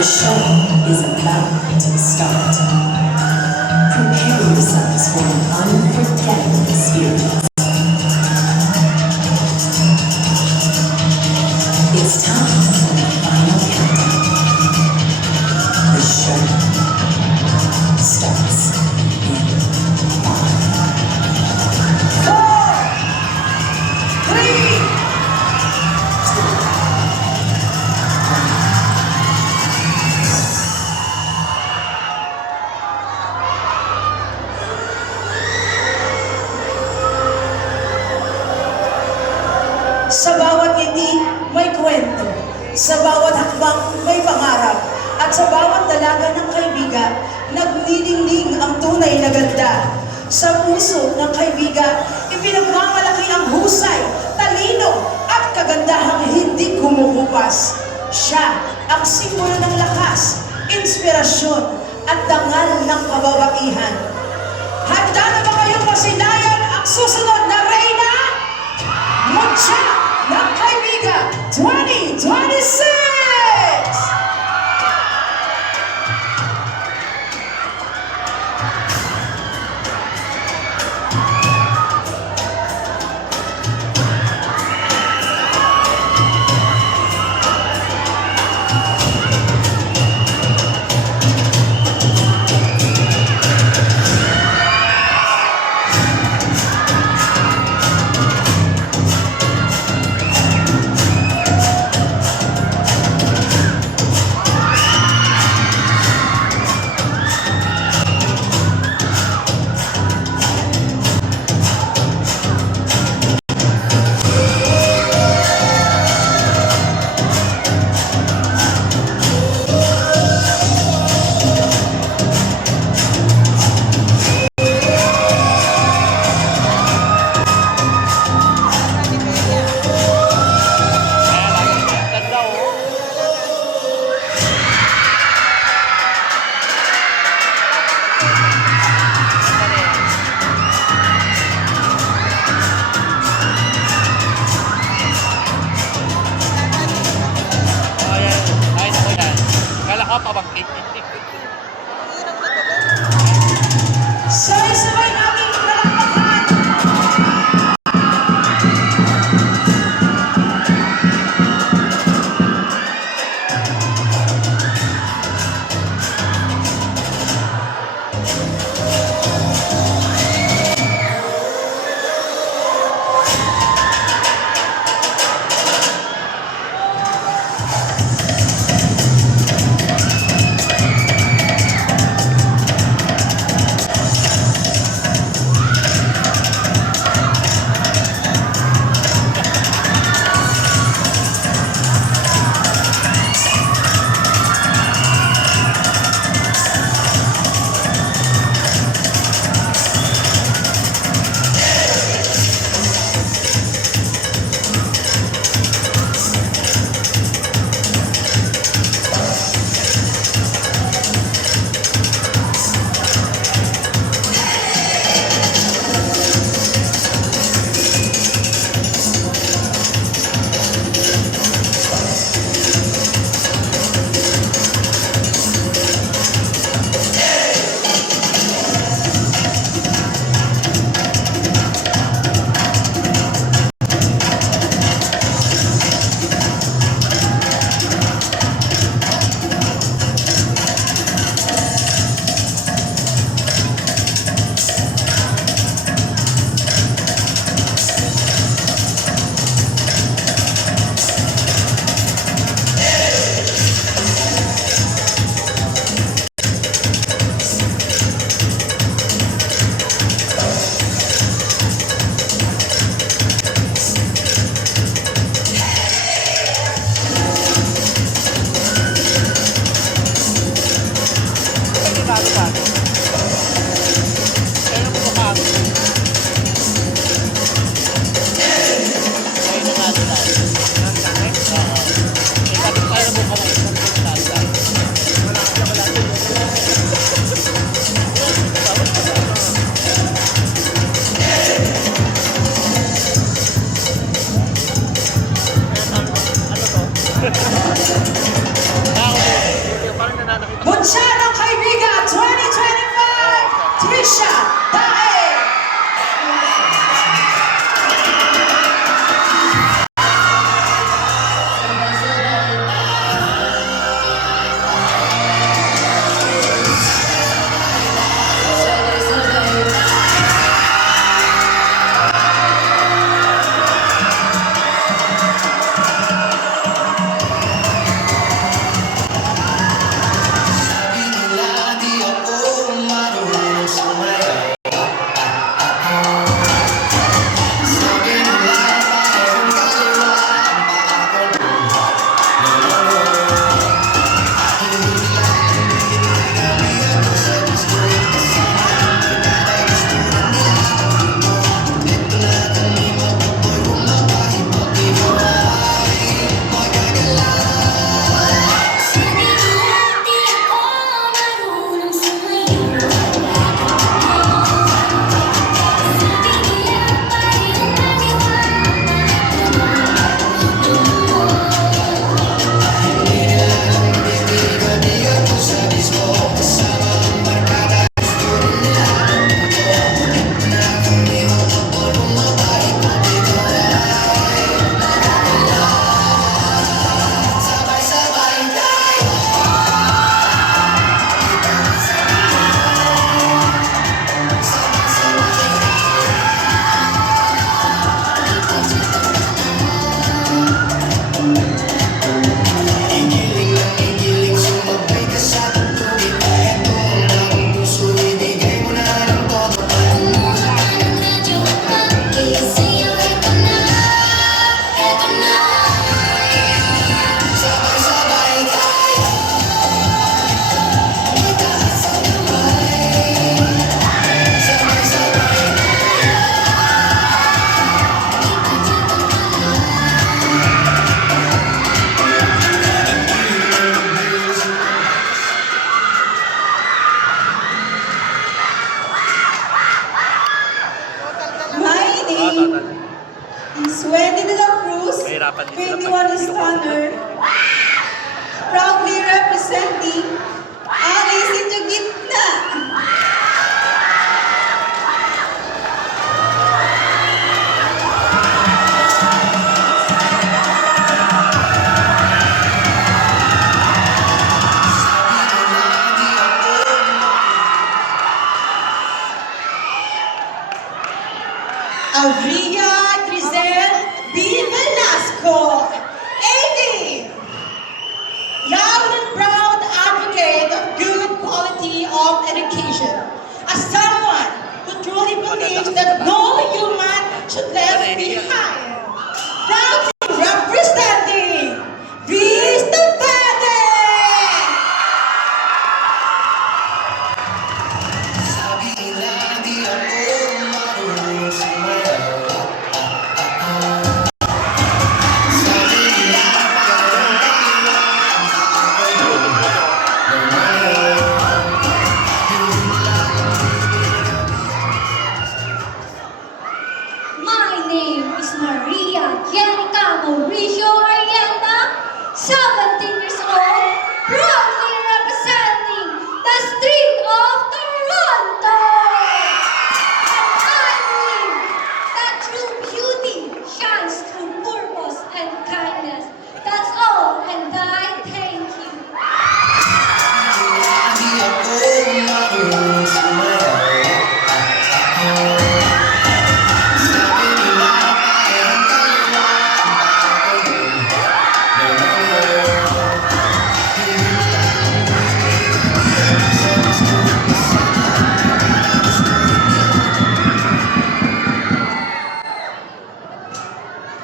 The show is about to start. Prepare yourselves for an unforgettable experience. It's time for the final countdown. The show starts in 5, 4, 3, 2, Sa bawat ngiti, may kwento. Sa bawat hakbang, may pangarap. At sa bawat dalaga ng kaibigan, nagniningning ang tunay na ganda. Sa puso ng kaibigan, ipinagmamalaki ang husay, talino, at kagandahang hindi kumukupas. Siya ang simbolo ng lakas, inspirasyon, at dangal ng kababaihan. Handa na ba kayong masinayan ang susunod na reyna? Mutya ng Kaibigan 2026! total. is Wendy de la Cruz, Mahirapan din sila 21 is Tanner, proudly representing Alice in the Gitna. Avria Trizel B. Velasco, 18. Loud and proud advocate of good quality of education. As someone who truly believes that no human should left behind. Proudly representing Vista Pede. My name is Maria Jenica Mauricio Ariana, 17 years old, proudly representing the street of Toronto. And I believe that true beauty shines through purpose and kindness. That's all, and I thank you.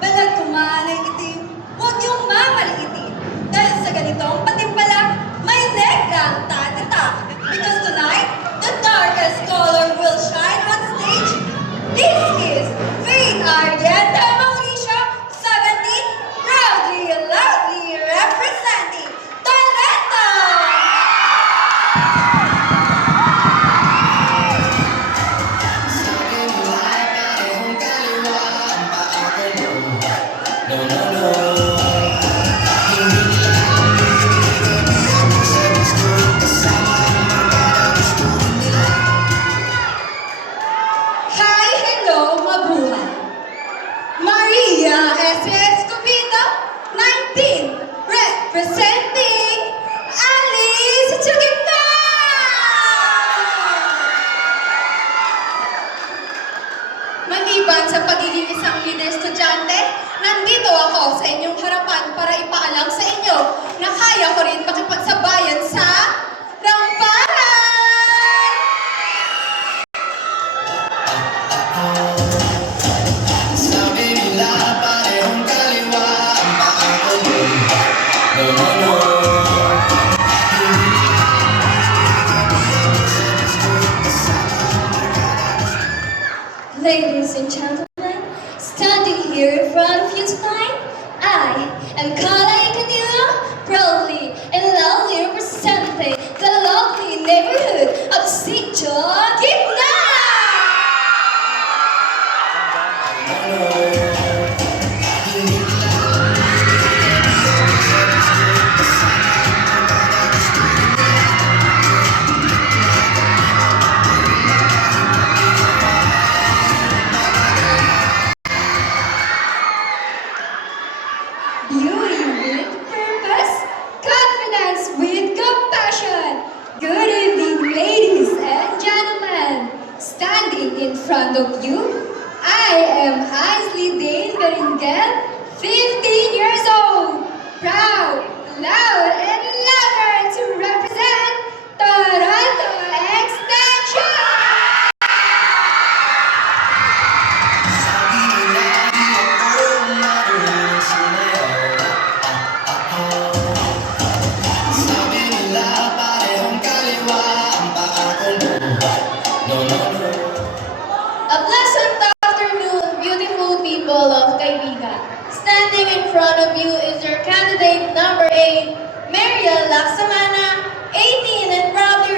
Balat ko man ay itim, huwag niyong mamaliitin. Dahil sa ganitong patimpalak, may negra ang tatatak. Because tonight, the darkest color will shine on stage. This is Faith Ariana Mauricio, 17, proudly and loudly representing Toronto! Hi, hello, mabuhay. Maria S. Escobedo, 19, representing Alice Chugitna! Maliban sa pagiging isang lider estudyante, nandito ako sa inyong harapan para ipaalam sa inyo na kaya ko rin makipagsabayan sa ramparan! Ladies and gentlemen, standing here in front of you tonight, I am Carla Icanillo, proudly and loudly representing the lovely neighborhood of Sitio Gitna! Beauty with purpose, confidence with compassion. Good evening, ladies and gentlemen. Standing in front of you, I am Aisley Dane Beringel, 15 years old. Proud, loud, and louder to represent Toronto Extension! A pleasant afternoon, beautiful people of Kaibigan. Standing in front of you is your candidate number 8, Mariel Laksamana, 18 and proudly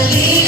believe